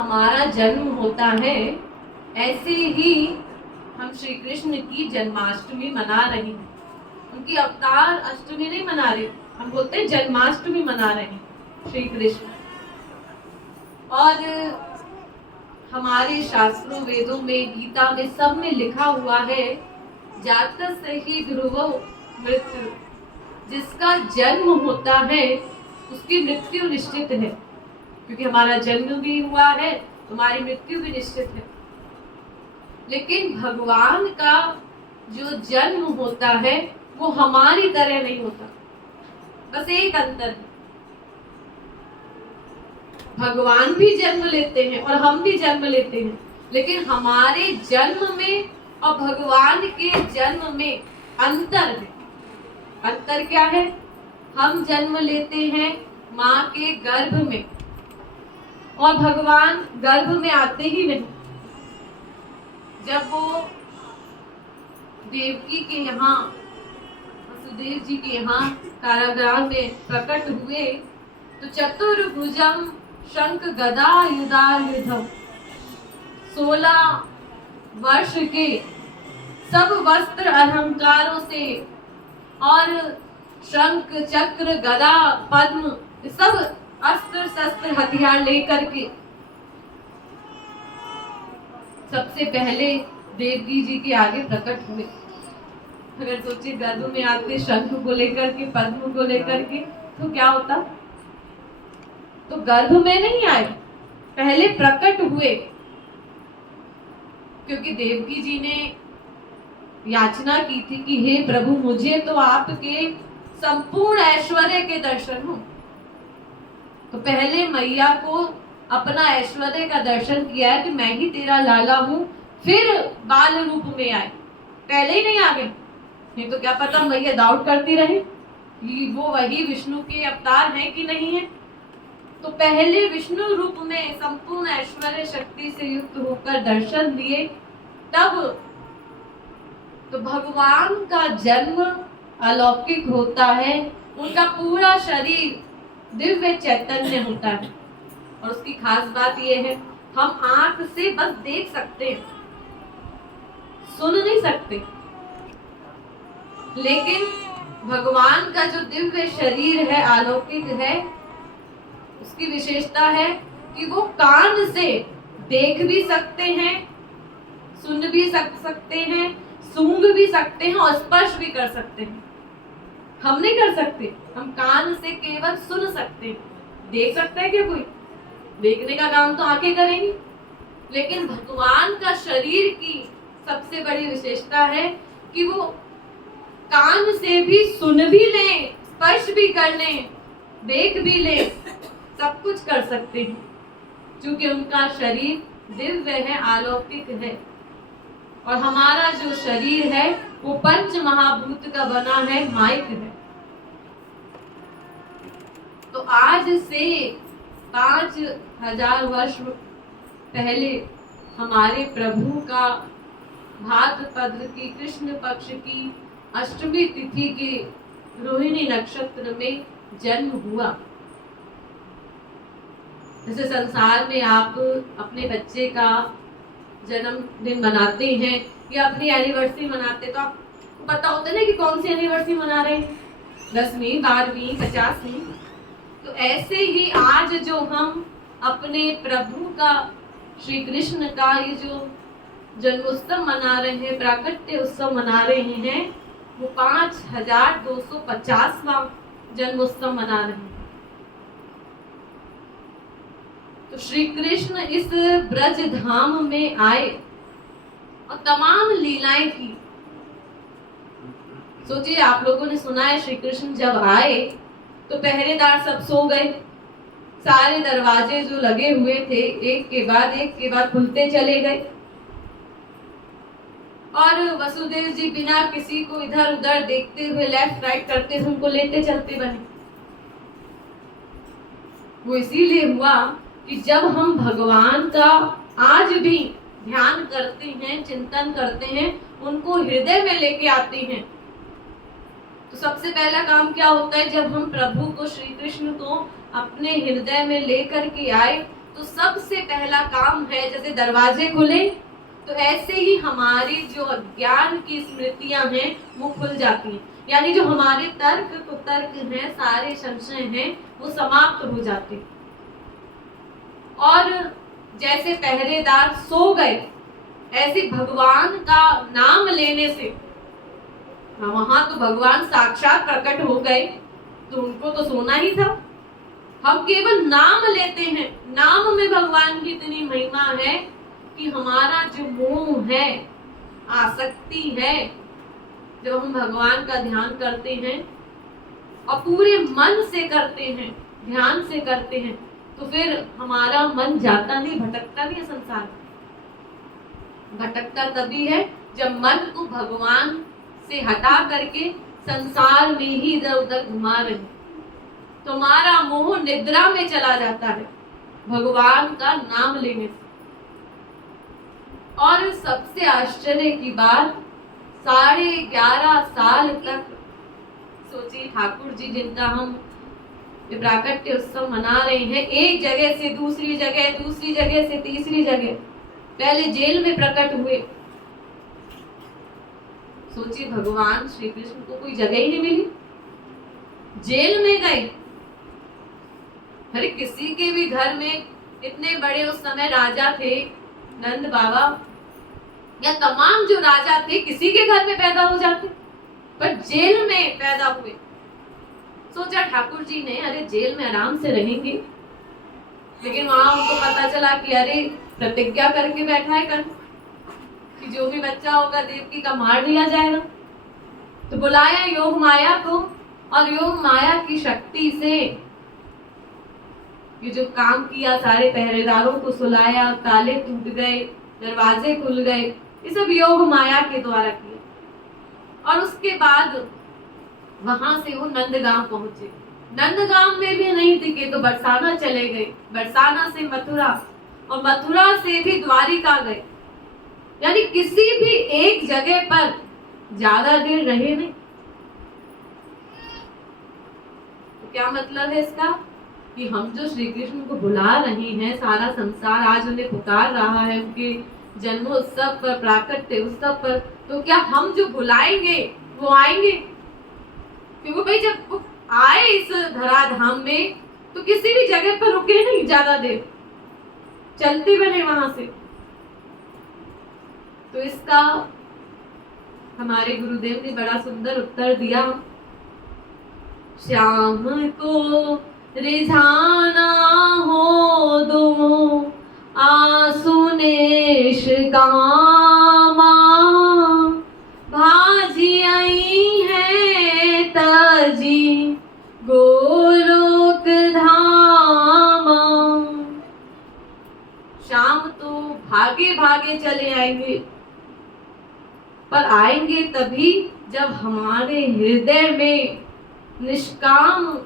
हमारा जन्म होता है, ऐसे ही हम श्री कृष्ण की जन्माष्टमी मना रहे हैं। उनकी अवतार अष्टमी नहीं मना रहे, हम बोलते हैं जन्माष्टमी मना रहे हैं श्री कृष्ण। और हमारे शास्त्रों, वेदों में, गीता में, सब में लिखा हुआ है, जातस्य हि ध्रुवो मृत्यु। जिसका जन्म होता है उसकी मृत्यु निश्चित है, क्योंकि हमारा जन्म भी हुआ है, हमारी मृत्यु भी निश्चित है। लेकिन भगवान का जो जन्म होता है वो हमारी तरह नहीं होता। बस एक अंतर है, भगवान भी जन्म लेते हैं और हम भी जन्म लेते हैं, लेकिन हमारे जन्म में और भगवान के जन्म में अंतर है। अंतर क्या है? हम जन्म लेते हैं माँ के गर्भ में और भगवान गर्भ में आते ही नहीं। जब वो देवकी के यहाँ, वसुदेव जी के यहाँ कारागृह में प्रकट हुए तो चतुर्भुजम शंख गदा युधायुधम, 16 वर्ष के सब वस्त्र अलंकारों से और शंख चक्र गदा पद्म सब अस्त्र शस्त्र हथियार लेकर के सबसे पहले देवकी जी के आगे प्रकट हुए। अगर सोचिए गर्भ में आते शंख को लेकर के, पद्म को लेकर के, तो क्या होता? तो गर्भ में नहीं आए, पहले प्रकट हुए, क्योंकि देवकी जी ने याचना की थी कि हे प्रभु, मुझे तो आपके संपूर्ण ऐश्वर्य के दर्शन हो। तो पहले मैया को अपना ऐश्वर्य का दर्शन किया है कि मैं ही तेरा लाला हूँ, फिर बाल रूप में आए, पहले ही नहीं आ गए। नहीं तो क्या पता मैया डाउट करती रहे कि वो वही विष्णु के अवतार हैं कि नहीं है। तो पहले विष्णु रूप में संपूर्ण ऐश्वर्य शक्ति से युक्त होकर दर्शन दिए, तब तो भगवान का जन्म अलौकिक होता है। उनका पूरा शरीर दिव्य चैतन्य होता है और उसकी खास बात यह है, हम आंख से बस देख सकते हैं, सुन नहीं सकते। लेकिन भगवान का जो दिव्य शरीर है, अलौकिक है, उसकी विशेषता है कि वो कान से देख भी सकते हैं, सुन भी सकते हैं, सूंघ भी सकते हैं और स्पर्श भी कर सकते हैं। हम नहीं कर सकते, हम कान से केवल सुन सकते हैं। देख सकते हैं क्या कोई? देखने का काम तो आंखें करेंगी। लेकिन भगवान का शरीर की सबसे बड़ी विशेषता है कि वो कान से भी सुन भी लें, स्पर्श भी कर लें, देख भी लें, सब कुछ कर सकते हैं, क्योंकि उनका शरीर दिव्य है, अलौकिक है। और हमारा जो शरीर है वो पंच महाभूत का बना है, माइक है। तो आज से 5000 वर्ष पहले हमारे प्रभु का भाद्रपद की कृष्ण पक्ष की अष्टमी तिथि के रोहिणी नक्षत्र में जन्म हुआ। जैसे संसार में आप अपने बच्चे का जन्मदिन मनाते हैं या अपनी एनिवर्सरी मनाते, तो आपको पता होता है ना कि कौन सी एनिवर्सरी मना रहे हैं, 10वीं, 12वीं, 50वीं। तो ऐसे ही आज जो हम अपने प्रभु का, श्री कृष्ण का ये जो जन्मोत्सव मना रहे हैं, प्राकट्य उत्सव मना रहे हैं, वो 5250वां जन्मोत्सव मना रहे हैं। तो श्री कृष्ण इस ब्रज धाम में आए और तमाम लीलाएं की। सोचिए, आप लोगों ने सुना है श्री कृष्ण जब आए तो पहरेदार सब सो गए, सारे दरवाजे जो लगे हुए थे एक के बाद खुलते चले गए और वसुदेव जी बिना किसी को इधर उधर देखते हुए, लेफ्ट राइट करते हुए उनको लेते चलते बने। वो इसीलिए हुआ कि जब हम भगवान का आज भी ध्यान करते हैं, चिंतन करते हैं, उनको हृदय में लेके आते हैं, तो सबसे पहला काम क्या होता है? जब हम प्रभु को, श्री कृष्ण को अपने हृदय में लेकर के आए तो सबसे पहला काम है, जैसे दरवाजे खुले तो ऐसे ही हमारी जो अज्ञान की स्मृतियां हैं वो खुल जाती हैं, यानी जो हमारे तर्क कुतर्क हैं, सारे संशय हैं, वो समाप्त हो जाते हैं। और जैसे पहरेदार सो गए, ऐसे भगवान का नाम लेने से, वहां तो भगवान साक्षात प्रकट हो गए, तो उनको तो सोना ही था। हम केवल नाम लेते हैं, नाम में भगवान की इतनी महिमा है कि हमारा जो मोह है, आसक्ति है, जब हम भगवान का ध्यान करते हैं और पूरे मन से करते हैं, ध्यान से करते हैं, तो फिर हमारा मन जाता नहीं, भटकता नहीं है संसार। भटकता तभी है जब मन को भगवान से हटा करके संसार में ही इधर उधर घुमा रहे, तो हमारा मोह निद्रा में चला जाता है भगवान का नाम लेने से। और सबसे आश्चर्य की बात, 11.5 साल तक सोचिए, ठाकुर जी जिनका हम प्राकट्य उत्सव मना रहे हैं, एक जगह से दूसरी जगह, दूसरी जगह से तीसरी जगह, पहले जेल में प्रकट हुए। सोचिए, भगवान श्री कृष्ण को कोई जगह ही नहीं मिली, जेल में गए। अरे किसी के भी घर में, इतने बड़े उस समय राजा थे नंद बाबा, या तमाम जो राजा थे, किसी के घर में पैदा हो जाते, पर जेल में पैदा हुए। सोचा ठाकुर जी ने, अरे जेल में आराम से रहेंगे, लेकिन वहां उनको पता चला कि अरे प्रतिज्ञा करके बैठा है कल कि जो भी बच्चा होगा देवकी का मार लिया जाएगा। तो बुलाया योग माया को, और योग माया की शक्ति से ये जो काम किया, सारे पहरेदारों को सुलाया, ताले टूट गए, दरवाजे खुल गए, ये सब योग माया के द्वारा किया। और उसके बाद वहां से वो नंदगांव पहुंचे। नंदगांव में भी नहीं टिके तो बरसाना चले गए, बरसाना से मथुरा, और मथुरा से भी द्वारिका गए। यानी किसी भी एक जगह पर ज्यादा देर रहे नहीं। तो क्या मतलब है इसका, कि हम जो श्री कृष्ण को बुला रहे हैं, सारा संसार आज उन्हें पुकार रहा है उनके जन्मोत्सव पर, प्राकट्य उत्सव पर, तो क्या हम जो बुलाएंगे वो आएंगे? क्योंकि भाई जब वो आए इस धराधाम में तो किसी भी जगह पर रुके नहीं ज्यादा देर, चलते बने वहां से। तो इसका हमारे गुरुदेव ने बड़ा सुंदर उत्तर दिया, श्याम को रिझाना हो दो आंसू नेश कामा, भाजी आई है तजी गोलोक धामा। शाम तो भागे भागे चले आएंगे, पर आएंगे तभी जब हमारे हृदय में निष्काम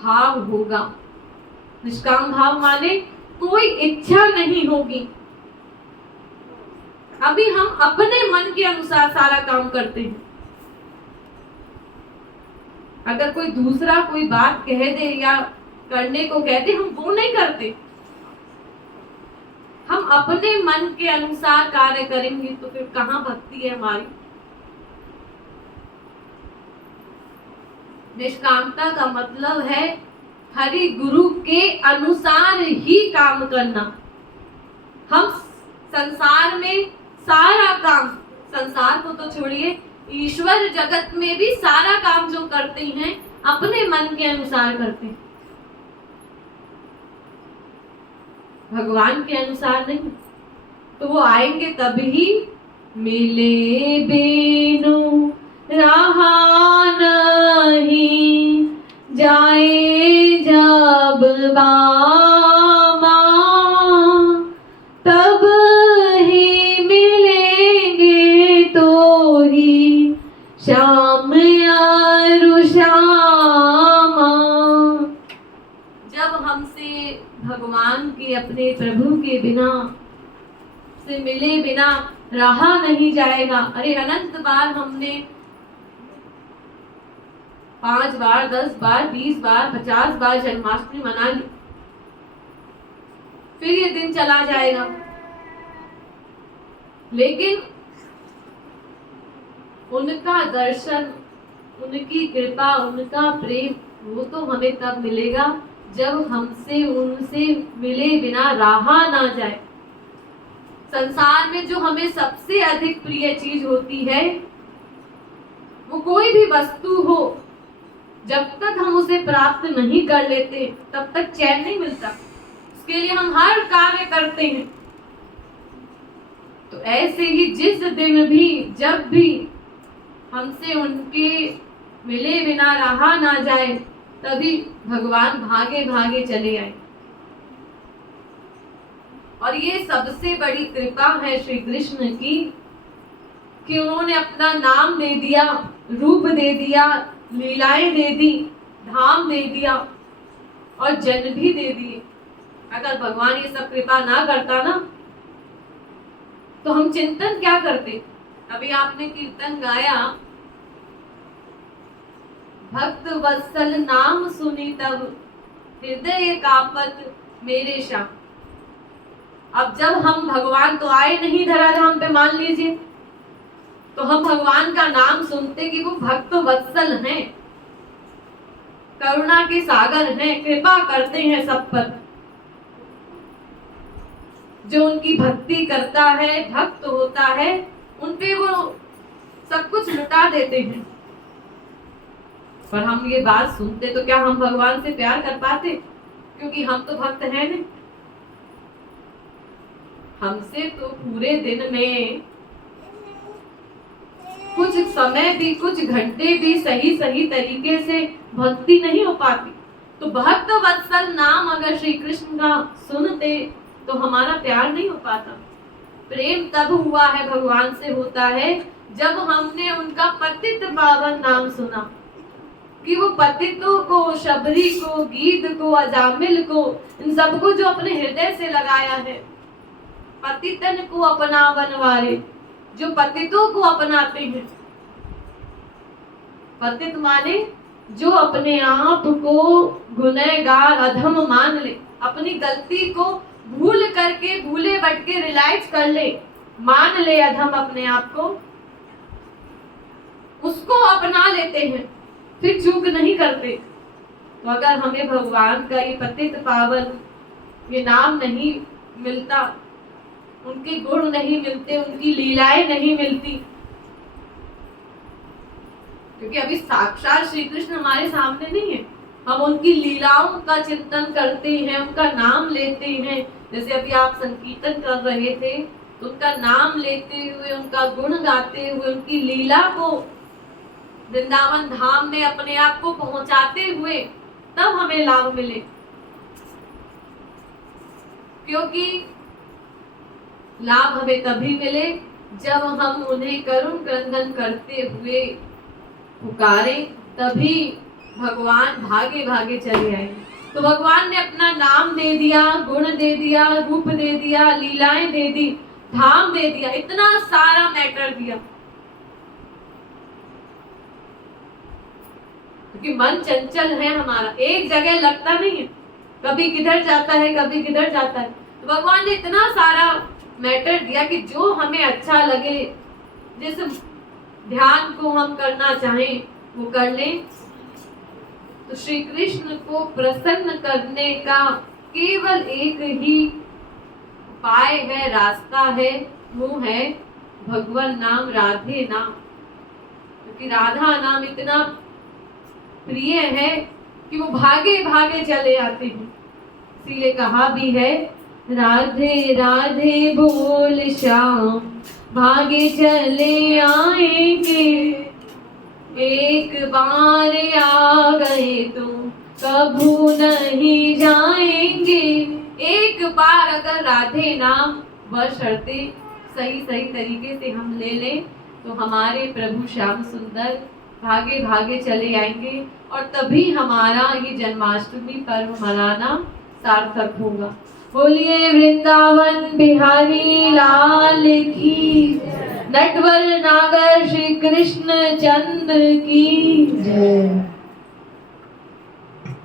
भाव होगा। निष्काम भाव माने कोई इच्छा नहीं होगी। अभी हम अपने मन के अनुसार सारा काम करते हैं। अगर कोई दूसरा कोई बात कह दे या करने को कहते, हम वो नहीं करते। हम अपने मन के अनुसार कार्य करेंगे तो फिर कहां भक्ति है हमारी। निष्कामता का मतलब है हरि गुरु के अनुसार ही काम करना। हम संसार में सारा काम, संसार को तो छोड़िए, ईश्वर जगत में भी सारा काम जो करते हैं अपने मन के अनुसार करते हैं, भगवान के अनुसार नहीं। तो वो आएंगे तभी, मिले बेनु रहा नहीं, जाए जब बामा, तब ही मिलेंगे तो ही श्याम अरु श्यामा। जब हमसे भगवान के, अपने प्रभु के बिना से मिले बिना रहा नहीं जाएगा। अरे अनंत बार हमने 5 बार, 10 बार, 20 बार, 50 बार जन्माष्टमी मना ली, फिर ये दिन चला जाएगा। लेकिन उनका दर्शन, उनकी कृपा, उनका प्रेम वो तो हमें तब मिलेगा जब हमसे उनसे मिले बिना रहा ना जाए। संसार में जो हमें सबसे अधिक प्रिय चीज होती है, वो कोई भी वस्तु हो, जब तक हम उसे प्राप्त नहीं कर लेते तब तक चैन नहीं मिलता। इसके लिए हम हर कार्य करते हैं। तो ऐसे ही जिस दिन भी, जब भी हमसे उनके मिले बिना रहा ना जाए, तभी भगवान भागे भागे चले आए। और ये सबसे बड़ी कृपा है श्री कृष्ण की कि उन्होंने अपना नाम दे दिया, रूप दे दिया, लीलाएं दे दी, धाम दे दिया और जन भी दे दिए। अगर भगवान ये सब कृपा ना करता ना, तो हम चिंतन क्या करते। अभी आपने कीर्तन गाया, भक्त वत्सल नाम सुनी तब हृदय कापत मेरे श्याम। अब जब हम, भगवान तो आए नहीं धराधाम पे मान लीजिए, तो हम भगवान का नाम सुनते कि वो भक्त वत्सल हैं, करुणा के सागर हैं, कृपा करते हैं सब पर। जो उनकी भक्ति करता है, भक्त होता है, उनपे वो सब कुछ लुटा देते हैं। पर हम ये बात सुनते तो क्या हम भगवान से प्यार कर पाते? क्योंकि हम तो भक्त हैं नहीं। हमसे तो पूरे दिन में कुछ समय भी, कुछ घंटे भी सही सही तरीके से भक्ति नहीं हो पाती। तो भक्त वत्सल नाम अगर श्री कृष्ण का सुनते तो हमारा प्यार नहीं हो पाता। प्रेम तब हुआ है, भगवान से होता है, जब हमने उनका पतित पावन नाम सुना। कि वो पतितों को, शबरी को, गीध को, अजामिल को, इन सबको जो अपने हृदय से लगाया है। पतितन को अपना बनवारे, जो पतितों को अपनाते हैं। पतित माने जो अपने आप को गुनहगार, अधम मान ले, अपनी गलती को भूल करके, भूले भटके रियलाइज कर ले, मान ले अधम अपने आप को, उसको अपना लेते हैं, फिर चूक नहीं करते। तो अगर हमें भगवान का ये पतित पावन ये नाम नहीं मिलता, उनके गुण नहीं मिलते, उनकी लीलाएं नहीं मिलती, क्योंकि अभी साक्षात श्री कृष्ण हमारे सामने नहीं है, हम उनकी लीलाओं का चिंतन करते हैं, उनका नाम लेते हैं। जैसे अभी आप संकीर्तन कर रहे थे, तो उनका नाम लेते हुए, उनका गुण गाते हुए, उनकी लीला को वृंदावन धाम में अपने आप को पहुंचाते हुए तब हमें लाभ मिले। क्योंकि लाभ हमें तभी मिले जब हम उन्हें करुण क्रंदन करते हुए पुकारे, तभी भगवान भागे भागे चले आए। तो भगवान ने अपना नाम दे दिया, गुण दे दिया, रूप दे दिया, लीलाएं दे दी, धाम दे दिया, इतना सारा मैटर दिया। क्योंकि मन चंचल है हमारा, एक जगह लगता नहीं है, कभी किधर जाता है, कभी किधर जाता है। तो भगवान ने इतना सारा मैटर दिया कि जो हमें अच्छा लगे, जिस ध्यान को हम करना चाहें वो कर लें। तो श्री कृष्ण को प्रसन्न करने का केवल एक ही उपाय है, रास्ता है, वो है भगवान नाम, राधे नाम। क्योंकि राधा नाम इतना प्रिय है कि वो भागे भागे चले आते हैं। इसीलिए कहा भी है, राधे राधे बोल श्याम, भागे चले आएंगे, एक बार आ गए तो कभू नहीं जाएंगे। एक बार अगर राधे नाम बशर्ते सही सही तरीके से हम ले लें, तो हमारे प्रभु श्याम सुंदर भागे भागे चले आएंगे, और तभी हमारा ये जन्माष्टमी पर्व मनाना सार्थक होगा। बोलिए वृंदावन बिहारी लाल की, नटवर नागर श्री कृष्ण चंद्र की जय।